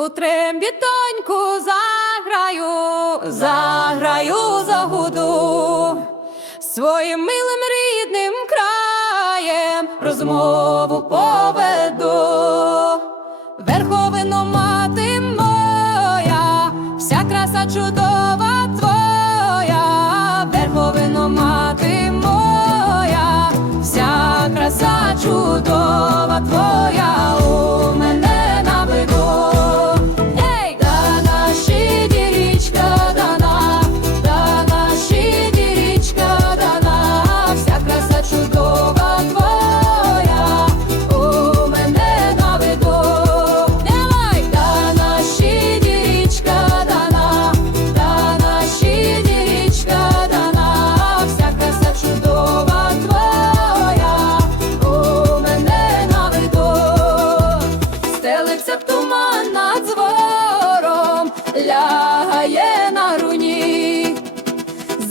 У трембітоньку заграю, заграю, загуду. Своїм милим рідним краєм розмову поведу, верховину мати моя, вся краса чудова твоя, верховину мати моя, вся краса чудова твоя.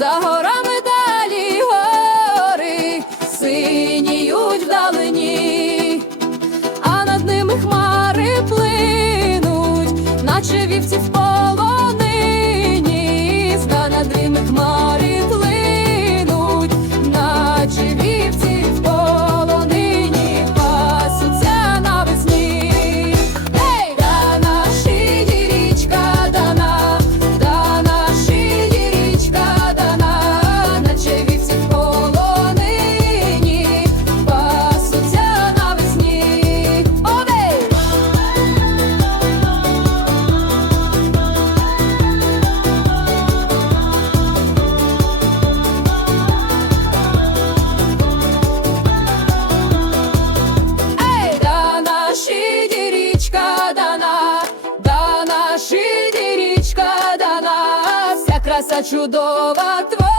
за горами. краса чудова твоя.